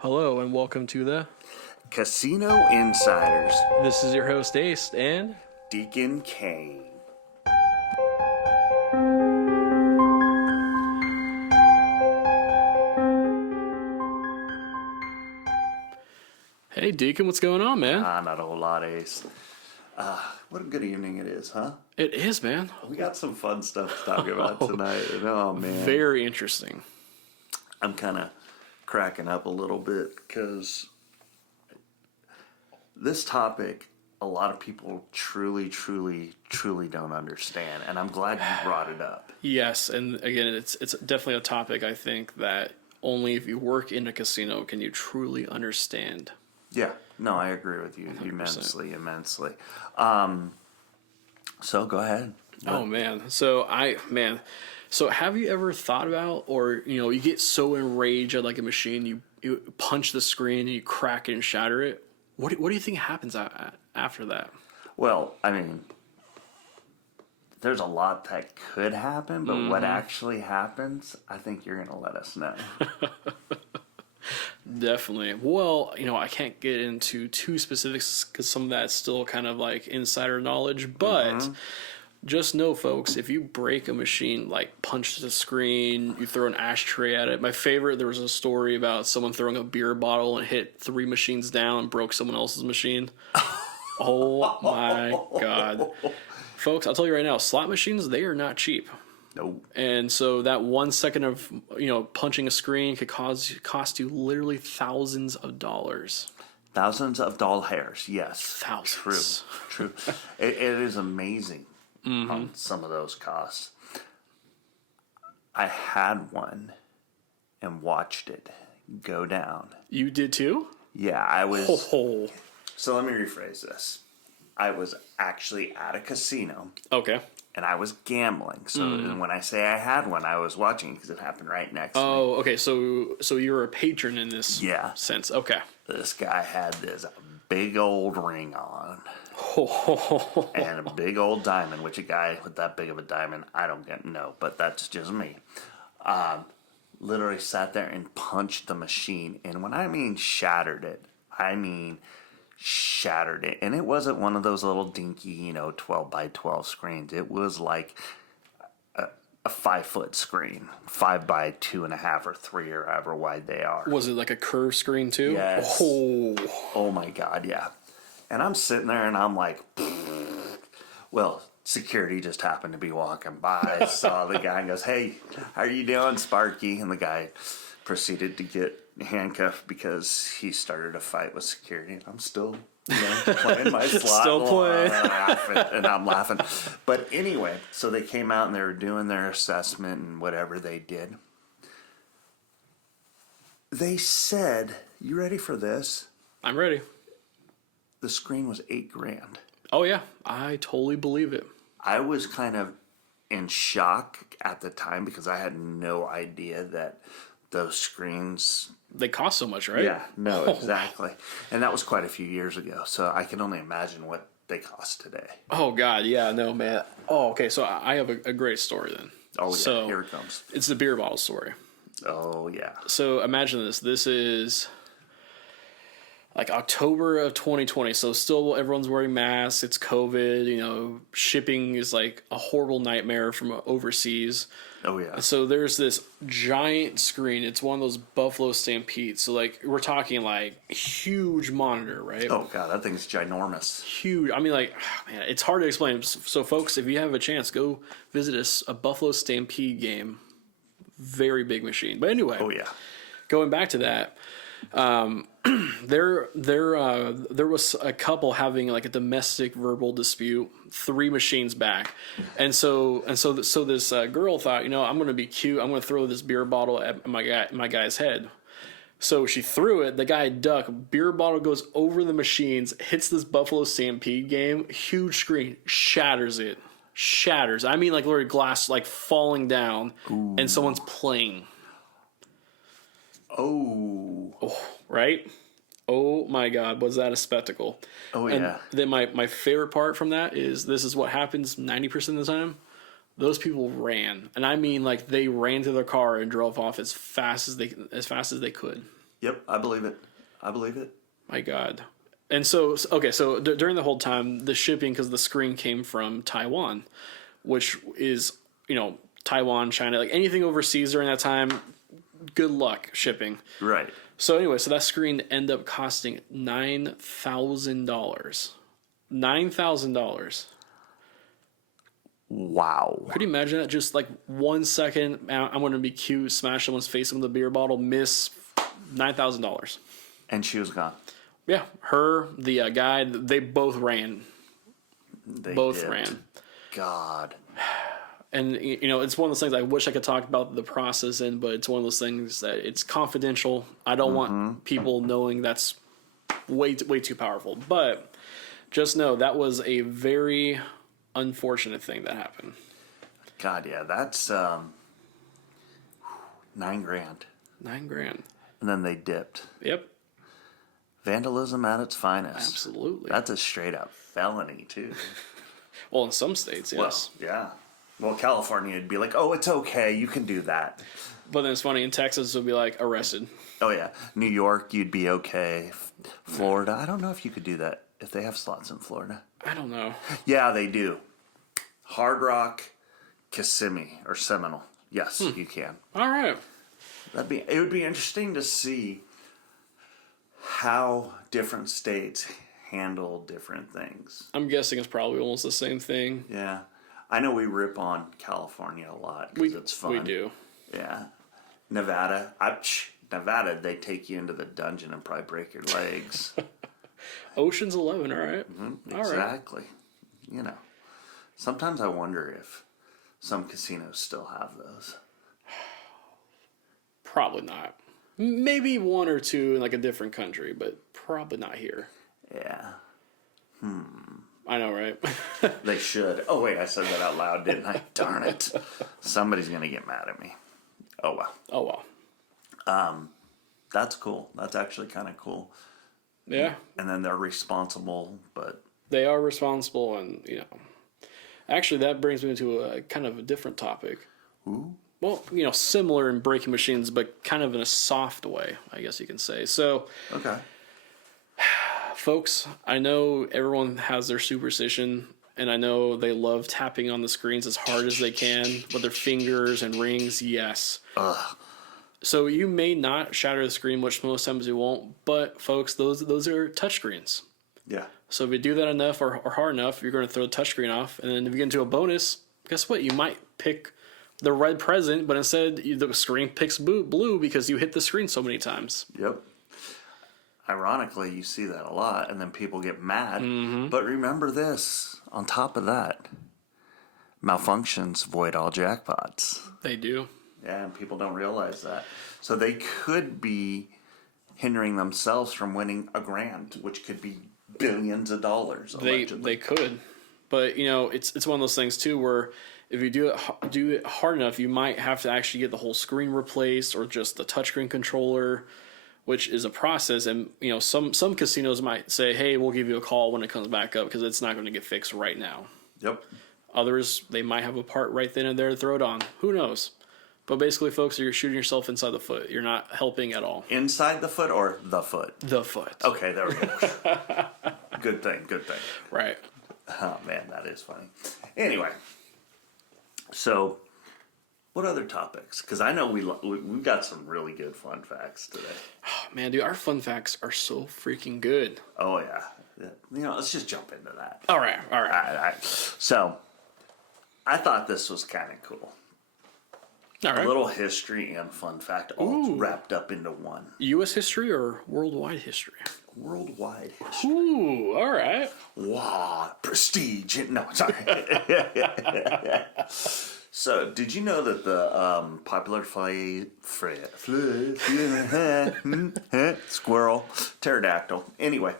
Hello and welcome to the. Casino Insiders, This is your host Ace and Deacon Kane. hey Deacon, what's going on, man? Not a whole lot, Ace. What a good evening it is, huh? It is, man. We got some fun stuff to talk about tonight. Oh, man. Very interesting. I'm kind of cracking up a little bit because this topic, a lot of people truly don't understand. And I'm glad you brought it up. Yes, and again, it's definitely a topic I think that only if you work in a casino can you truly understand. Yeah, no, I agree with you 100%. immensely. So go ahead. Oh man. So have you ever thought about, or you get so enraged at like a machine, you punch the screen and you crack it and shatter it? What do you think happens after that? Well, I mean, there's a lot that could happen, but what actually happens, I think you're going to let us know. Definitely. Well, I can't get into too specifics because some of that's still kind of like insider knowledge, but just know, folks, if you break a machine, like punch the screen, you throw an ashtray at it. My favorite, there was a story about someone throwing a beer bottle and hit 3 machines down and broke someone else's machine. Oh my God. Folks, I'll tell you right now, slot machines, they are not cheap. Nope. And so that 1 second of punching a screen could cost you literally thousands of dollars. Thousands of doll hairs, yes. Thousands. True. It is amazing on some of those costs. I had one and watched it go down. You did too? Yeah, I was. Oh. So let me rephrase this. I was actually at a casino. Okay. And I was gambling. So and when I say I had one, I was watching because it happened right next to me. Oh, okay. So you were a patron in this sense. Okay. This guy had this big old ring on and a big old diamond, which a guy with that big of a diamond, I don't know, but that's just me. Literally sat there and punched the machine. And when I mean shattered it, I mean shattered it. And it wasn't one of those little dinky, 12 by 12 screens. It was like a 5-foot screen, 5 by 2.5 or 3 or however wide they are. Was it like a curved screen too? Yes. Oh my God, yeah. And I'm sitting there and I'm like, well, security just happened to be walking by, saw the guy and goes, "Hey, how are you doing, Sparky?" And the guy proceeded to get handcuffed because he started a fight with security. And I'm still playing my slot. Still playing. And I'm laughing. But anyway, so they came out and they were doing their assessment and whatever they did. They said, you ready for this? I'm ready. The screen was $8,000. Oh yeah, I totally believe it. I was kind of in shock at the time because I had no idea that those screens... They cost so much, right? Yeah, no, exactly. And that was quite a few years ago, so I can only imagine what they cost today. Oh, God, yeah, no, man. Oh, okay, so I have a great story then. Oh, yeah, so here it comes. It's the beer bottle story. Oh, yeah. So imagine this. This is like October of 2020, so still everyone's wearing masks. It's COVID, shipping is like a horrible nightmare from overseas. Oh, yeah. So there's this giant screen. It's one of those Buffalo Stampedes. So, like, we're talking, like, huge monitor, right? Oh, God, that thing's ginormous. Huge. I mean, like, man, it's hard to explain. So, folks, if you have a chance, go visit a Buffalo Stampede game. Very big machine. But anyway. Oh, yeah. Going back to that, there was a couple having like a domestic verbal dispute 3 machines back, and so this girl thought, I'm going to be cute. I'm going to throw this beer bottle at my guy's head. So she threw it. The guy ducked. Beer bottle goes over the machines, hits this Buffalo Stampede game. Huge screen, shatters it. Shatters. I mean, like literally glass like falling down, and someone's playing. Oh, right? Oh my God, was that a spectacle? Oh, yeah. And then my favorite part from that is this is what happens 90% of the time. Those people ran. And I mean like they ran to their car and drove off as fast as they could. Yep, I believe it. I believe it. My God. And so, okay, so during the whole time, the shipping, because the screen came from Taiwan, which is, Taiwan, China, like anything overseas during that time, good luck shipping. Right. So anyway, so that screen ended up costing $9,000. $9,000. Wow. Could you imagine that? Just like 1 second, I'm going to be cute, smash someone's face with a beer bottle, miss $9,000. And she was gone. Yeah, her, the guy, they both ran. They Both dipped. ran. God. And, it's one of those things I wish I could talk about the process in, but it's one of those things that it's confidential. I don't want people knowing that's way too powerful. But just know that was a very unfortunate thing that happened. God, yeah, that's $9,000. $9,000. And then they dipped. Yep. Vandalism at its finest. Absolutely. That's a straight up felony, too. Well, in some states, yes. Well, yeah. Well, California would be like, oh, it's okay, you can do that. But then it's funny, in Texas, it would be like arrested. Oh, yeah. New York, you'd be okay. Florida, I don't know if you could do that, if they have slots in Florida. I don't know. Yeah, they do. Hard Rock, Kissimmee, or Seminole. Yes, you can. All right. It would be interesting to see how different states handle different things. I'm guessing it's probably almost the same thing. Yeah. I know we rip on California a lot because it's fun. We do. Yeah. Nevada, Nevada, they take you into the dungeon and probably break your legs. Ocean's 11, all right. Exactly. Sometimes I wonder if some casinos still have those. Probably not. Maybe one or two in like a different country, but probably not here. Yeah. I know, right? They should. Oh, wait, I said that out loud, didn't I? Darn it. Somebody's going to get mad at me. Oh, well. Oh, well. That's cool. That's actually kind of cool. Yeah. And then they're responsible, but... They are responsible, and, Actually, that brings me to a kind of a different topic. Ooh. Well, similar in breaking machines, but kind of in a soft way, I guess you can say. So... Okay. Folks, I know everyone has their superstition, and I know they love tapping on the screens as hard as they can with their fingers and rings, yes. Ugh. So you may not shatter the screen, which most times you won't, but folks, those are touchscreens. Yeah. So if you do that enough or hard enough, you're going to throw the touchscreen off, and then if you get into a bonus, guess what? You might pick the red present, but instead the screen picks blue because you hit the screen so many times. Yep. Ironically, you see that a lot, and then people get mad. Mm-hmm. But remember this, on top of that, malfunctions void all jackpots. They do. Yeah, and people don't realize that. So they could be hindering themselves from winning $1,000, which could be billions of dollars, allegedly. They could. But, it's one of those things, too, where if you do it hard enough, you might have to actually get the whole screen replaced or just the touchscreen controller, which is a process. And, some casinos might say, hey, we'll give you a call when it comes back up because it's not going to get fixed right now. Yep. Others, they might have a part right then and there to throw it on. Who knows? But basically, folks, you're shooting yourself inside the foot. You're not helping at all. Inside the foot or the foot? The foot. Okay, there we go. Good thing. Right. Oh, man, that is funny. Anyway, so what other topics? Because I know we've got some really good fun facts today. Oh, man, dude, our fun facts are so freaking good. Oh, yeah. Let's just jump into that. All right. All right. So, I thought this was kind of cool. All right. A little history and fun fact all wrapped up into one. U.S. history or worldwide history? Worldwide history. Ooh, all right. Wow, prestige. No, sorry. So, did you know that the popular squirrel, pterodactyl, anyway,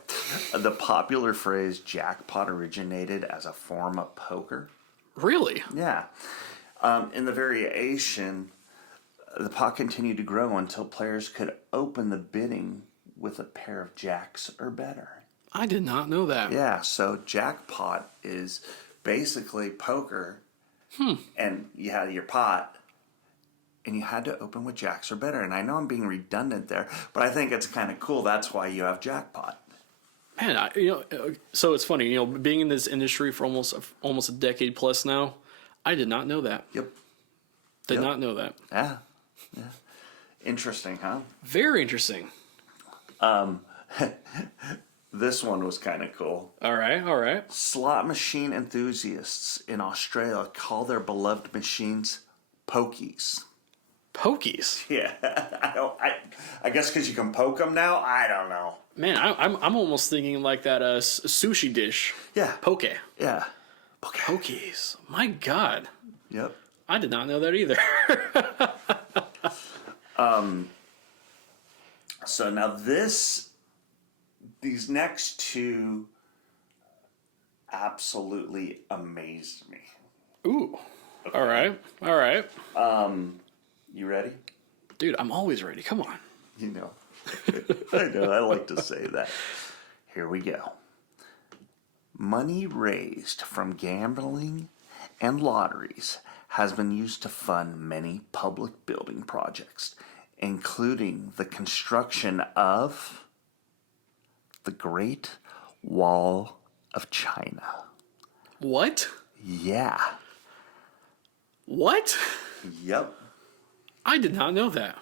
the popular phrase jackpot originated as a form of poker? Really? Yeah. In the variation, the pot continued to grow until players could open the bidding with a pair of jacks or better. I did not know that. Yeah, so jackpot is basically poker, and you have your pot, and you had to open with jacks or better. And I know I'm being redundant there, but I think it's kind of cool. That's why you have jackpot. Man, so it's funny, being in this industry for almost a decade plus now, I did not know that. Yep. Did not know that. Yeah. Yeah. Interesting, huh? Very interesting. This one was kind of cool. All right. Slot machine enthusiasts in Australia call their beloved machines pokies. Pokies? Yeah. I guess because you can poke them now? I don't know. Man, I'm almost thinking like that sushi dish. Yeah. Poke. Yeah. Pokies. My God. Yep. I did not know that either. So now these next two absolutely amazed me. Ooh. Okay. All right. You ready? Dude, I'm always ready. Come on. You know. I know, I like to say that. Here we go. Money raised from gambling and lotteries has been used to fund many public building projects, including the construction of the Great Wall of China. What? Yeah. What? Yep. I did not know that.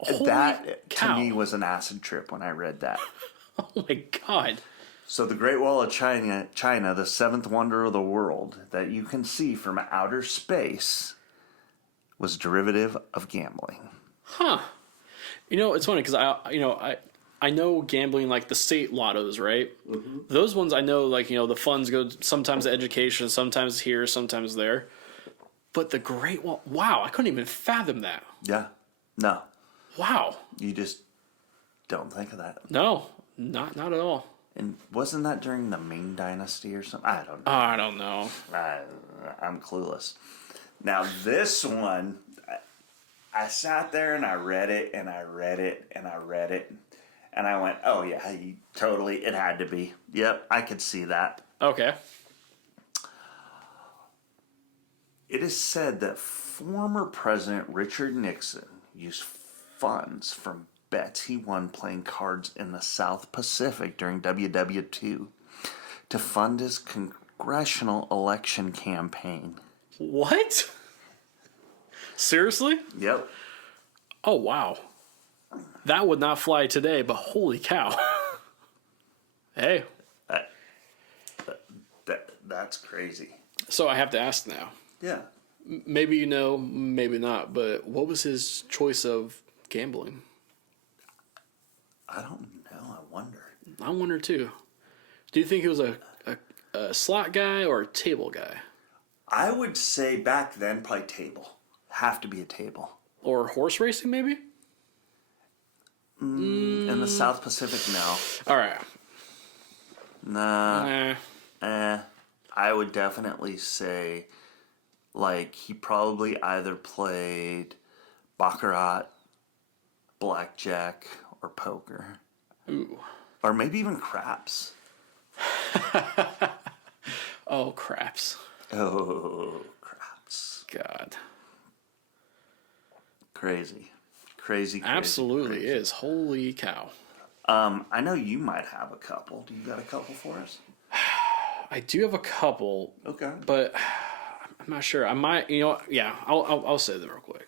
Holy That, cow. to me, was an acid trip when I read that. Oh my God. So the Great Wall of China, the seventh wonder of the world that you can see from outer space, was derivative of gambling. Huh. It's funny because I know gambling like the state lottos, right? Mm-hmm. Those ones I know, like, the funds go sometimes to education, sometimes here, sometimes there. But the Great Wall, wow, I couldn't even fathom that. Yeah. No. Wow. You just don't think of that. No, not at all. And wasn't that during the Ming Dynasty or something? I don't know. I don't know. I'm clueless. Now, this one, I sat there and I read it and I read it and I read it. And I went, oh, yeah, totally, it had to be. Yep, I could see that. Okay. It is said that former President Richard Nixon used funds from bets he won playing cards in the South Pacific during WW2 to fund his congressional election campaign. What? Seriously? Yep. Oh, wow. That would not fly today, but holy cow. Hey. That's crazy. So I have to ask now. Yeah. Maybe you know, maybe not, but what was his choice of gambling? I don't know. I wonder. I wonder too. Do you think he was a slot guy or a table guy? I would say back then, probably table. Have to be a table. Or horse racing, maybe? In the South Pacific, no. All right. Nah. I would definitely say, like, he probably either played baccarat, blackjack, or poker. Ooh. Or maybe even craps. Oh, craps. Oh, craps. God. Crazy. Absolutely crazy. is. Holy cow. I know you might have a couple. Do you got a couple for us? I do have a couple. Okay. But I'm not sure. I might, yeah, I'll say them real quick.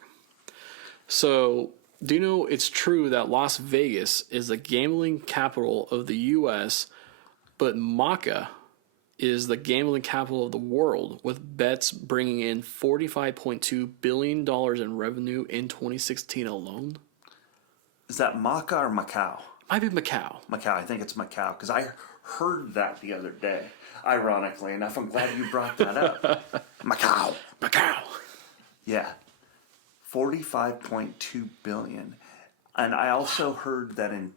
So, do you know it's true that Las Vegas is the gambling capital of the U.S., but Macau is the gambling capital of the world, with bets bringing in $45.2 billion in revenue in 2016 alone? Is that Macau or Macau? Might be Macau. Macau. I think it's Macau because I heard that the other day. Ironically enough, I'm glad you brought that up. Macau. Yeah. 45.2 billion. And I also heard that in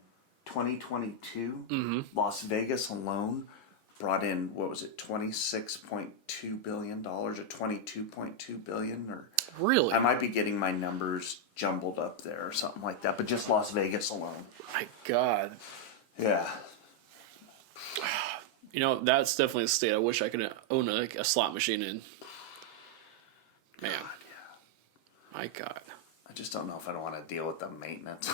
2022, Las Vegas alone brought in, what was it, $26.2 billion or $22.2 billion? Or Really? I might be getting my numbers jumbled up there or something like that, but just Las Vegas alone. My God. Yeah. That's definitely a state I wish I could own a slot machine in. Man. my God. I just don't know if I don't want to deal with the maintenance.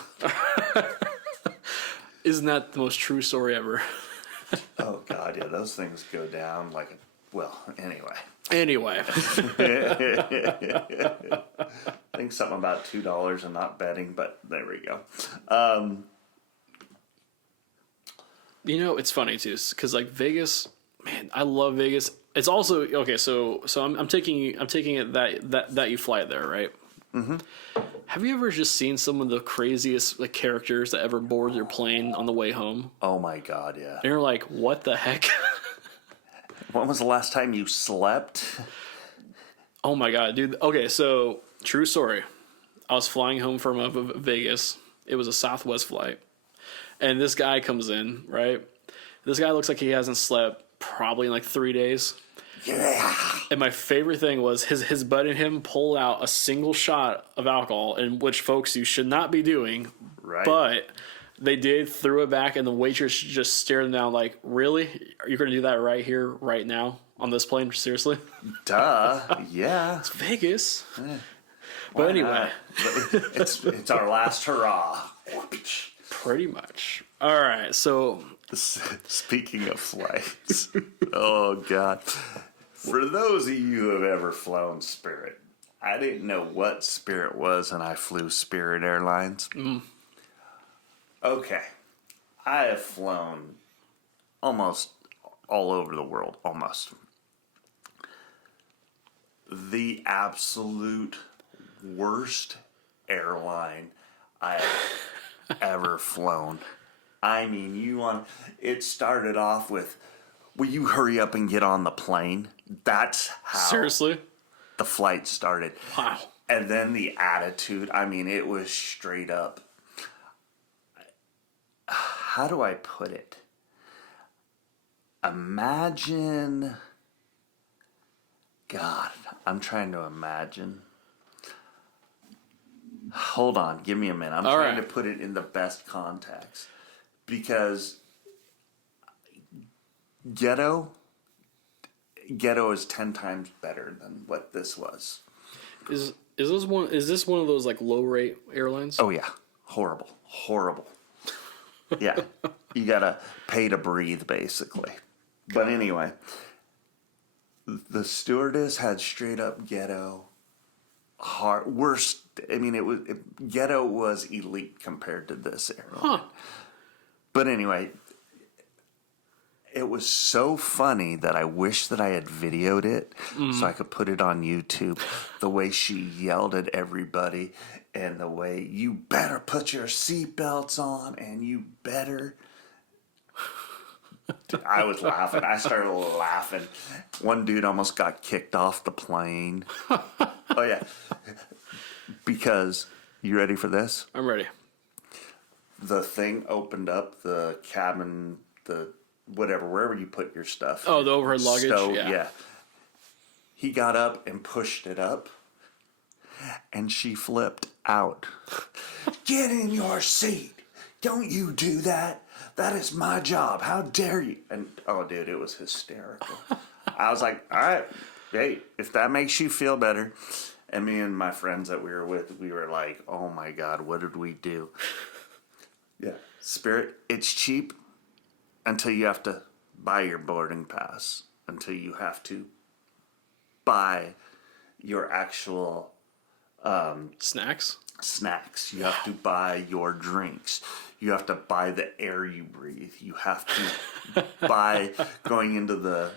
Isn't that the most true story ever? Oh God, yeah, those things go down like anyway. Anyway. I think something about $2 and not betting, but there we go. It's funny too, because like Vegas, man, I love Vegas. It's also okay. So I'm taking it that you fly there, right? Mm-hmm. Have you ever just seen some of the craziest like characters that ever board your plane on the way home? Oh my God, yeah. And you're like, what the heck? When was the last time you slept? Oh my God, dude. Okay, so true story. I was flying home from Vegas. It was a Southwest flight. And this guy comes in, right? This guy looks like he hasn't slept probably in like 3 days. Yeah. And my favorite thing was his buddy and him pulled out a single shot of alcohol, in which, folks, you should not be doing. Right. But they did, threw it back, and the waitress just stared them down like, really? Are you going to do that right here, right now, on this plane? Seriously? Duh. Yeah. It's Vegas. Why But anyway. But it's our last hurrah. Pretty much. All right, so... Speaking of flights. Oh, God. For those of you who have ever flown Spirit, I didn't know what Spirit was, and I flew Spirit Airlines. Mm. Okay. I have flown almost all over the world, almost. The absolute worst airline I have ever flown. I mean, it started off with, will you hurry up and get on the plane? That's how Seriously? the flight started. Wow. And then the attitude, I mean, it was straight up. How do I put it? Imagine, God, I'm trying to imagine. Hold on, give me a minute. I'm trying to put it in the best context. Because ghetto is 10 times better than what this was. Is this one of those like low rate airlines? Oh yeah, horrible. Yeah, you gotta pay to breathe basically. But anyway, the stewardess had straight up ghetto, worst. I mean, ghetto was elite compared to this airline. Huh. But anyway, it was so funny that I wish that I had videoed it so I could put it on YouTube. The way she yelled at everybody and the way, you better put your seatbelts on and you better. I was laughing. I started laughing. One dude almost got kicked off the plane. Oh, yeah. Because, you ready for this? I'm ready. The thing opened up, the cabin, wherever you put your stuff. Oh, the overhead luggage? Yeah. He got up and pushed it up, and she flipped out. Get in your seat. Don't you do that. That is my job. How dare you? And, oh, dude, it was hysterical. I was like, all right, hey, if that makes you feel better. And me and my friends that we were with, we were like, oh, my God, what did we do? Yeah, Spirit, it's cheap until you have to buy your boarding pass, until you have to buy your actual snacks. You have to buy your drinks. You have to buy the air you breathe. You have to buy going into the,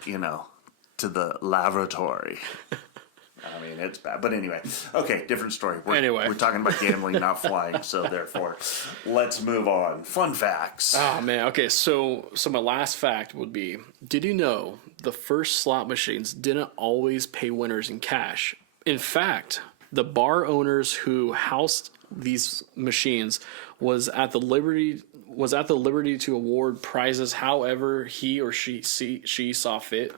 to the lavatory. I mean, it's bad. But anyway, okay, different story. We're talking about gambling, not flying, so therefore, let's move on. Fun facts. Oh, man. Okay, so my last fact would be, did you know the first slot machines didn't always pay winners in cash? In fact, the bar owners who housed these machines was at the liberty to award prizes however he or she saw fit.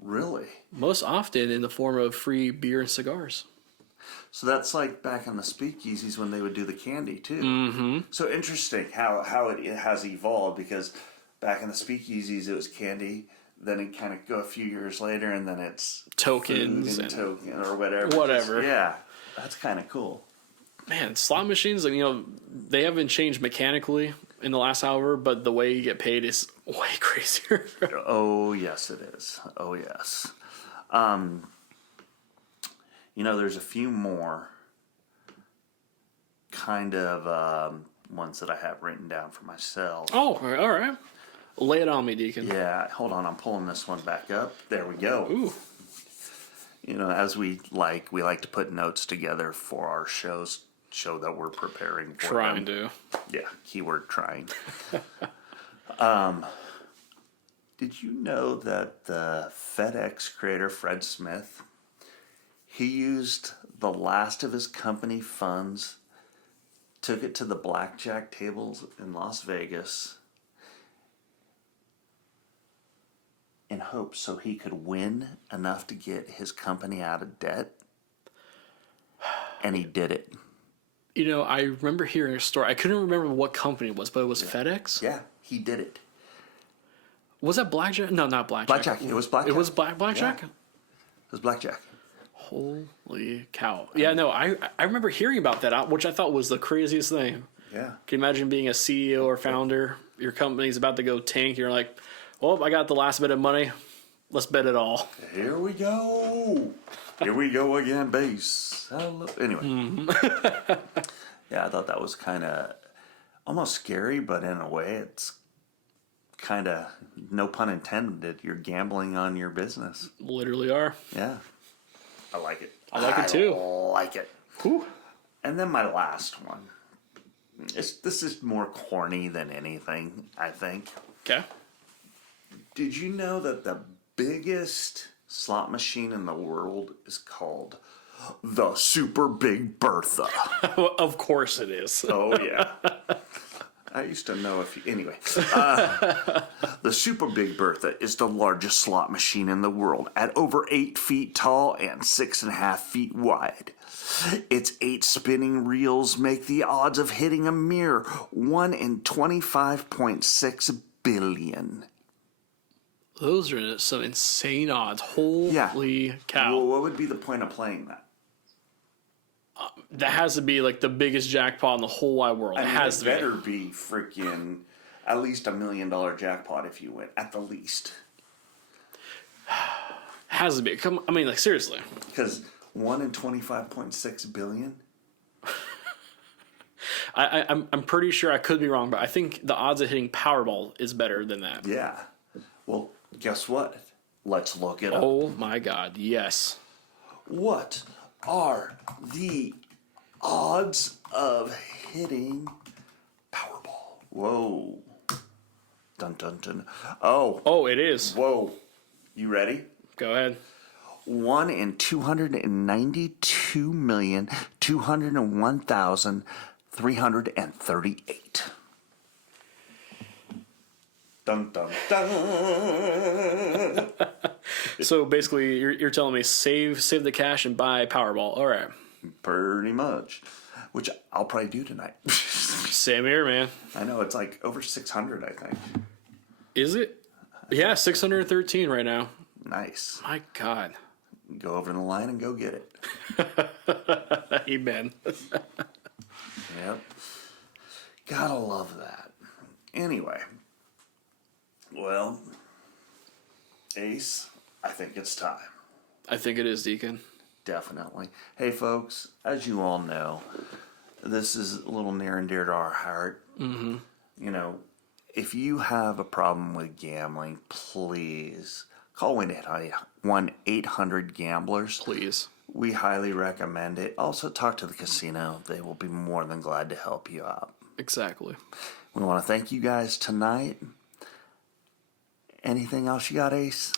Really? Most often in the form of free beer and cigars. So that's like back in the speakeasies when they would do the candy too. Mm-hmm. So interesting how it has evolved, because back in the speakeasies it was candy, then it kind of go a few years later and then it's tokens and token or whatever. Whatever. Yeah. That's kind of cool. Man, slot machines, like, they haven't changed mechanically in the last hour, but the way you get paid is way crazier. Oh, yes, it is. Oh, yes. There's a few more kind of ones that I have written down for myself. Oh, all right. Lay it on me, Deacon. Yeah, hold on. I'm pulling this one back up. There we go. Ooh. As we like to put notes together for our show that we're preparing for. Trying to. Yeah, keyword trying. Did you know that the FedEx creator, Fred Smith, he used the last of his company funds, took it to the blackjack tables in Las Vegas in hopes so he could win enough to get his company out of debt? And he did it. I remember hearing a story. I couldn't remember what company it was, but it was FedEx? Yeah, he did it. Was that Blackjack? No, not Blackjack. Blackjack. It was Blackjack. It was Blackjack? Yeah. It was Blackjack. Holy cow. Yeah, no, I remember hearing about that, which I thought was the craziest thing. Yeah. Can you imagine being a CEO or founder? Your company's about to go tank. You're like, well, I got the last bit of money. Let's bet it all. Here we go. Here we go again, base. Anyway. Mm-hmm. Yeah, I thought that was kind of almost scary, but in a way it's kind of, no pun intended, you're gambling on your business. Literally are. Yeah. I like it. I like it too. I like it. Whew. And then my last one. This is more corny than anything, I think. Okay. Did you know that the biggest slot machine in the world is called the Super Big Bertha? Of course it is. Oh, yeah. I used to know anyway. The Super Big Bertha is the largest slot machine in the world at over 8 feet tall and 6.5 feet wide. Its 8 spinning reels make the odds of hitting a mere 1 in 25.6 billion. Those are some insane odds. Holy cow. Well, what would be the point of playing that? That has to be like the biggest jackpot in the whole wide world. It has to better be freaking at least $1 million jackpot if you win, at the least. Has to be. Seriously. Because 1 in 25.6 billion. I'm pretty sure, I could be wrong, but I think the odds of hitting Powerball is better than that. Yeah. Well, guess what? Let's look it up. Oh my God, yes. What are the odds of hitting Powerball? Whoa. Dun dun dun. Oh, it is. Whoa. You ready? Go ahead. 1 in 292,201,338. Dun dun dun. So basically, you're telling me save the cash and buy Powerball. All right. Pretty much. Which I'll probably do tonight. Same here, man. I know, it's like over 600, I think. Is it? Yeah, 613 right now. Nice. My God. Go over the line and go get it. Amen. Yep. Gotta love that. Anyway. Well, Ace, I think it's time. I think it is, Deacon. Definitely. Hey, folks, as you all know, this is a little near and dear to our heart. Mm-hmm. If you have a problem with gambling, please call 1-800-GAMBLERS. Please. We highly recommend it. Also, talk to the casino. They will be more than glad to help you out. Exactly. We want to thank you guys tonight. Anything else you got, Ace?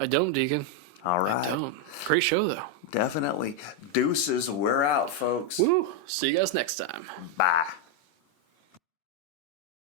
I don't, Deacon. All right. I don't. Great show, though. Definitely. Deuces, we're out, folks. Woo. See you guys next time. Bye.